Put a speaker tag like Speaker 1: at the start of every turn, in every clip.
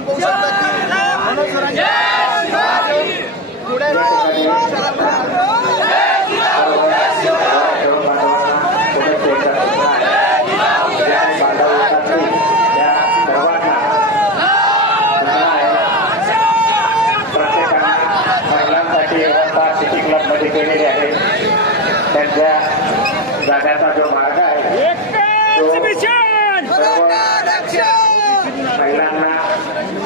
Speaker 1: आपण पाहू शकता की मनोज सरांच्या Gracias.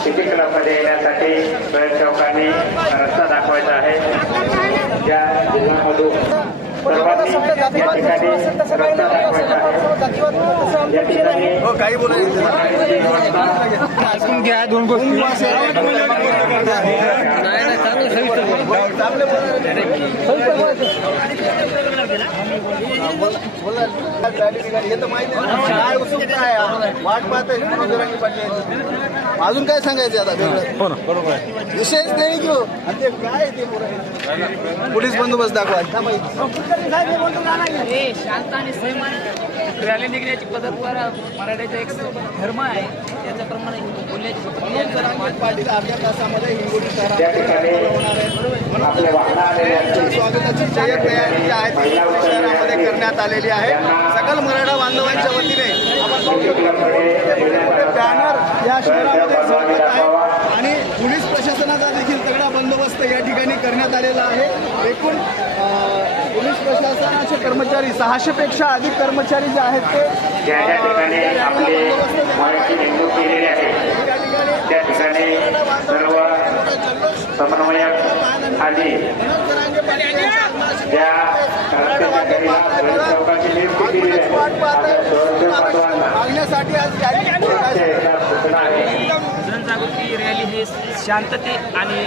Speaker 1: सिटी क्लबमध्ये येण्यासाठी स्वयंसेवकांनी रस्ता दाखवायचा आहे. या जिल्ह्यामधून ठिकाणी
Speaker 2: हे तर माहिती आहे ना. काय उत्सुकता आहे वाट पाहत आहे मनोजरांनी पाटील अजून काय सांगायचं आता वेगळं विशेष नाही घेऊ. आणि ते काय ते पोरं? पोलीस बंदोबस्त दाखवा.
Speaker 3: हे रॅली निघण्याची पद्धत मराठ्याचा एक धर्म आहे. त्याच्याप्रमाणे बोलण्याची
Speaker 2: पाटील अर्ध्या तासामध्ये हिंगोली
Speaker 1: त्या ठिकाणी आपले वाहनं आलेले असतील
Speaker 2: स्वागताची जय्यत तयारी जी आहे शहरामध्ये करण्यात आलेली आहे. सकल मराठा बांधवांच्या वतीने बॅनर या शहरामध्ये झळकत आहे आणि पोलीस प्रशासनाचा देखील तगडा बंदोबस्त या ठिकाणी करण्यात आलेला आहे. एकूण पोलीस प्रशासनाचे कर्मचारी सहाशे पेक्षा अधिक कर्मचारी जे आहेत ते
Speaker 1: त्या ठिकाणी सर्व समन्वयक आणि
Speaker 2: मनोज मागण्यासाठी आज रॅली
Speaker 3: जनजागृती हे शांतते आणि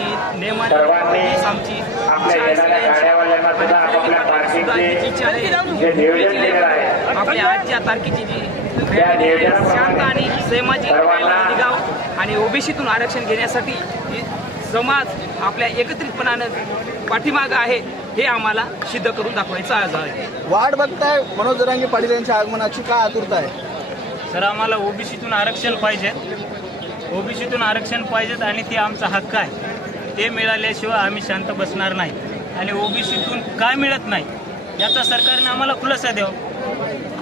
Speaker 3: हीच आमची
Speaker 1: आपल्या
Speaker 3: आजच्या तारखेची जी शांत आणि
Speaker 1: सर्वांना-
Speaker 3: निघाव आणि ओबीसीतून आरक्षण घेण्यासाठी ही समाज आपल्या एकत्रितपणानं पाठीमागं आहे. हे आम्हाला सिद्ध करून दाखवायचं आज आहे.
Speaker 2: वाट बघताय मनोज जरांगे पाटील यांच्या आगमनाची काय आतुरता आहे?
Speaker 4: सर आम्हाला ओबीसीतून आरक्षण पाहिजे. ओबीसीतून आरक्षण पाहिजेत आणि ते आमचा हक्क आहे. ते मिळाल्याशिवाय आम्ही शांत बसणार नाही. आणि ओबीसीतून काय मिळत नाही याचा सरकारने आम्हाला खुलासा द्यावा.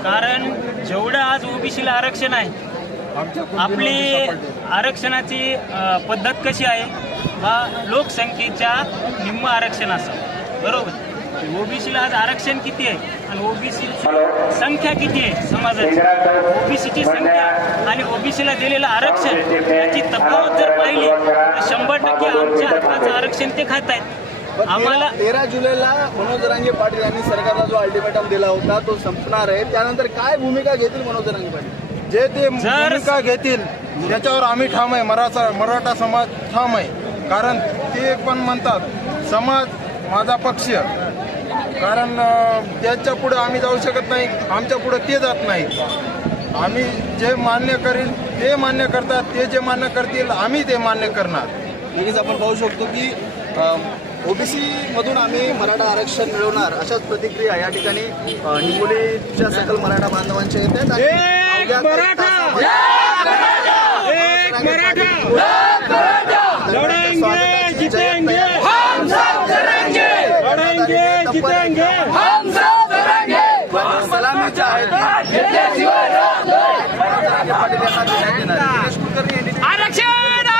Speaker 4: कारण जेवढं आज ओबीसीला आरक्षण आहे आपली आरक्षणाची अ, पद्धत कशी आहे हा लोकसंख्येच्या निम्म आरक्षण असावं. बरोबर. ओबीसीला आज आरक्षण किती आहे? आणि ओबीसी संख्या किती आहे समाजाची? ओबीसीची संख्या आणि ओबीसीला दिलेलं आरक्षण याची तफावत जर पाहिली तर शंभर टक्के आमच्या हक्काचं आरक्षण ते खात आहेत आम्हाला
Speaker 2: तेरा जुलैला मनोज जरांगे पाटील यांनी सरकारला जो अल्टिमेटम दिला होता तो संपणार आहे. त्यानंतर काय भूमिका घेतील मनोज जरांगे पाटील?
Speaker 5: जे ते भूमिका घेतील त्याच्यावर आम्ही ठाम आहे. मराठा मराठा समाज ठाम आहे. कारण ते पण म्हणतात समाज माझा पक्ष. कारण त्यांच्या पुढे आम्ही जाऊ शकत नाही. आमच्या पुढे ते जात नाही आम्ही जे मान्य करील ते मान्य करतात. ते जे मान्य करतील आम्ही ते मान्य करणार.
Speaker 2: नक्कीच आपण पाहू शकतो की ओबीसी मधून आम्ही मराठा आरक्षण मिळवणार अशाच प्रतिक्रिया या ठिकाणी हिंगोलीच्या सकल मराठा बांधवांच्या येत आहेत जितेंगे हम सब रहेंगे सलामी चाहे आरक्षण!